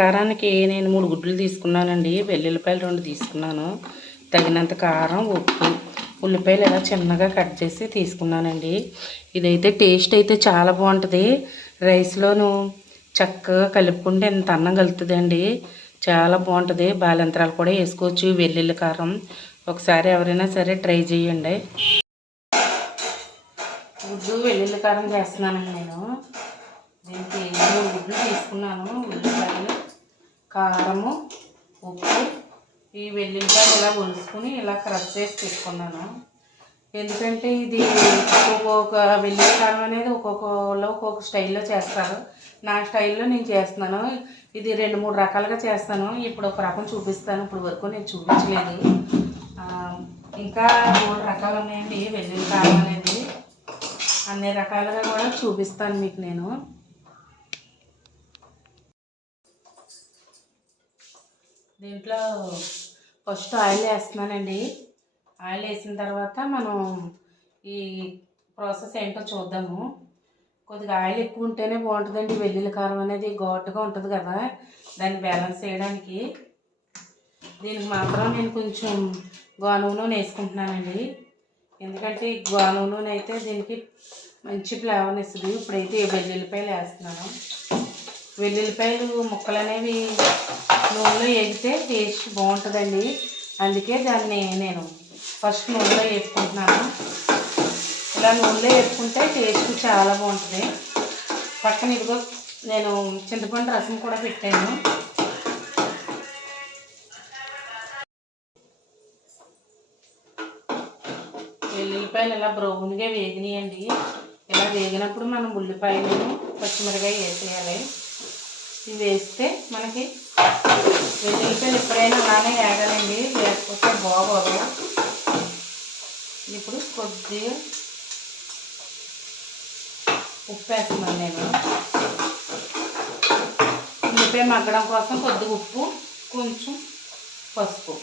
కారానికి నేను మూడు గుడ్లు తీసుకున్నానండి వెల్లుల్లిపాయలు రెండు తీసుకున్నాను. తగినంత కారం ఉప్పు ఉల్లిపాయలు ఇలా చిన్నగా కట్ చేసి తీసుకున్నానండి. ఇదైతే టేస్ట్ అయితే చాలా బాగుంటుంది. రైస్లోను చక్కగా కలుపుకుంటే ఎంత అన్నం కలుగుతుందండి చాలా బాగుంటుంది. బాలంతరాలు కూడా వేసుకోవచ్చు వెల్లుల్లి కారం. ఒకసారి ఎవరైనా సరే ట్రై చేయండి. గుడ్డు వెల్లుల్లి కారం చేస్తున్నానండి నేను. దీనికి మూడు గుడ్లు తీసుకున్నాను. కారము ఉప్పు ఈ వెల్లుల్లిపాయలు ఇలా ఒలుసుకుని ఇలా క్రష్ చేసి పెట్టుకున్నాను. ఎందుకంటే ఇది ఒక్కొక్క వెల్లుల్లి కారం అనేది ఒక్కొక్కలో ఒక్కొక్క స్టైల్లో చేస్తారు. నా స్టైల్లో నేను చేస్తున్నాను. ఇది రెండు మూడు రకాలుగా చేస్తాను. ఇప్పుడు ఒక రకం చూపిస్తాను. ఇప్పుడు వరకు నేను చూపించలేదు. ఇంకా మూడు రకాలు ఉన్నాయండి. వెల్లుల్లి కారం అనేది. అన్ని రకాలుగా కూడా చూపిస్తాను మీకు నేను. దీంట్లో ఫస్ట్ ఆయిల్ వేస్తున్నానండి. ఆయిల్ వేసిన తర్వాత మనం ఈ ప్రాసెస్ ఏంటో చూద్దాము. కొద్దిగా ఆయిల్ ఎక్కువ ఉంటేనే బాగుంటుందండి. వెల్లుల్లి కారం అనేది ఘాటుగా ఉంటుంది కదా దాన్ని బ్యాలెన్స్ చేయడానికి. దీనికి మాత్రం నేను కొంచెం గోనుగు నూనె వేసుకుంటున్నానండి. ఎందుకంటే ఈ గోనుగు నూనె అయితే దీనికి మంచి ఫ్లేవర్ ఇస్తుంది. ఇప్పుడైతే ఈ వెల్లుల్లిపాయలు వేస్తున్నాను. వెల్లుల్లిపాయలు ముక్కలు అనేవి నూనెలో వేగితే టేస్ట్ బాగుంటుందండి. అందుకే దాన్ని నేను ఫస్ట్ నూనెలో వేసుకుంటున్నాను ఇలా నూనెలో వేసుకుంటే టేస్ట్ చాలా బాగుంటుంది. పక్కన ఇదిగో నేను చింతపండు రసం కూడా పెట్టాను. వెల్లుల్లిపాయలు ఇలా బ్రౌన్గా వేగినాయండి. ఇలా వేగినప్పుడు మనం ఉల్లిపాయలను పచ్చిమిరకాయ వేసేయాలి. ఇది వేస్తే మనకి వెల్లుల్లిపాయలు ఎప్పుడైనా అలానే వేగాలండి లేకపోతే బాగోదు. ఇప్పుడు కొద్దిగా ఉప్పు వేస్తున్నాను నేను. ఉల్లిపాయ మగ్గడం కోసం కొద్దిగా ఉప్పు కొంచెం పసుపు.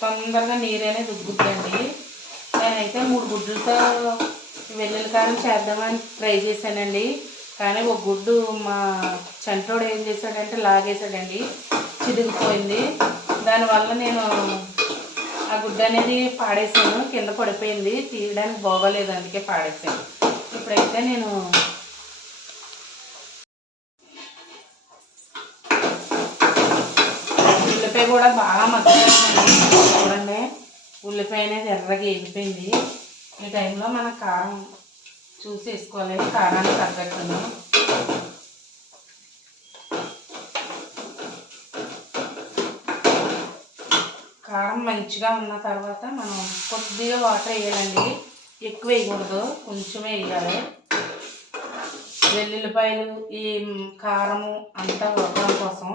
తొందరగా నీరు అనేది నేనైతే మూడు గుడ్లతో వెల్లుల్లి కారం చేద్దామని ట్రై చేశానండి. కానీ ఒక గుడ్డు మా చంటోడు ఏం చేశాడంటే లాగేశాడండి. చిరిగిపోయింది దానివల్ల నేను ఆ గుడ్డు అనేది పాడేసాను కింద పడిపోయింది. తీయడానికి బాగోలేదు అందుకే పాడేసాను ఇప్పుడైతే నేను ఉల్లిపాయ కూడా బాగా మద్దతు చూడండి. ఉల్లిపాయ అనేది ఎర్రగా ఎగిపోయింది ఈ టైంలో మన కారం చూసి వేసుకోవాలి కారాన్ని తగ్గట్టున్నాం కారం మంచిగా ఉన్న తర్వాత మనం కొద్దిగా వాటర్ వేయాలండి. ఎక్కువ వేయకూడదు కొంచెమే వేయాలి. వెల్లుల్లిపాయలు ఈ కారము అంతా ఉడకడం కోసం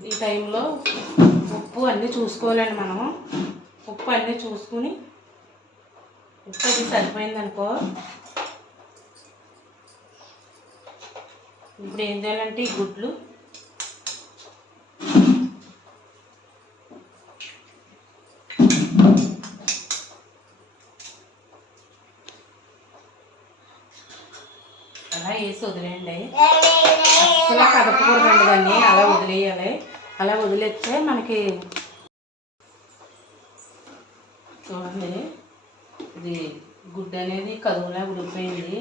ఈ టైంలో ఉప్పు అన్నీ చూసుకోవాలండి మనం ఉప్పు అన్నీ చూసుకుని ఉప్పు అది సరిపోయిందనుకో ఇప్పుడు ఏం చేయాలంటే ఈ గుడ్లు అలా వేసి వదిలేయండి. ఇలా కదపకూడదండి దాన్ని అలా వదిలేయాలి. అలా వదిలేస్తే మనకి చూడండి ఇది గుడ్డ అనేది కదువులా ఉడిపోయింది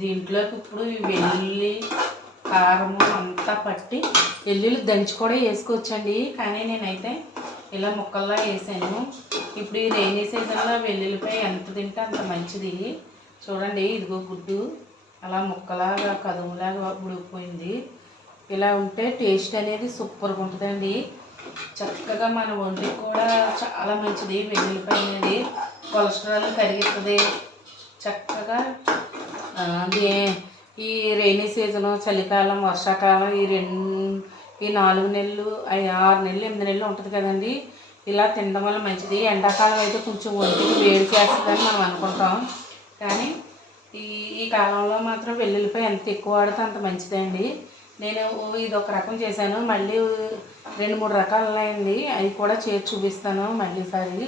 దీంట్లోకి ఇప్పుడు వెల్లుల్లి కారము అంతా పట్టి వెల్లుల్లి దంచి కూడా వేసుకోవచ్చండి. కానీ నేనైతే ఇలా ముక్కల్లా వేసాను. ఇప్పుడు ఈ రైనీ సీజన్లో వెల్లుల్లిపై ఎంత తింటే అంత మంచిది. చూడండి ఇదిగో గుడ్డు. అలా ముక్కలాగా కదుములాగా ఉడికిపోయింది. ఇలా ఉంటే టేస్ట్ అనేది సూపర్గా ఉంటుందండి. చక్కగా మన ఒంటికి కూడా చాలా మంచిది. వెల్లుల్లిపాయ అనేది కొలెస్ట్రాల్ కరిగిస్తుంది. చక్కగా అది ఈ రైనీ సీజన్ చలికాలం వర్షాకాలం ఈ రెండు ఈ నాలుగు నెలలు ఆరు నెలలు ఎనిమిది నెలలు ఉంటుంది కదండి. ఇలా తినడం వల్ల మంచిది. ఎండాకాలం అయితే కొంచెం ఒంటికి వేడి చేస్తుందని మనం అనుకుంటాం. కానీ ఈ ఈ కాలంలో మాత్రం వెల్లుల్లిపాయ ఎంత ఎక్కువ వాడితే అంత మంచిదండి. నేను ఇది ఒక రకం చేశాను. మళ్ళీ రెండు మూడు రకాలు ఉన్నాయండి అవి కూడా చేసి చూపిస్తాను మళ్ళీసారి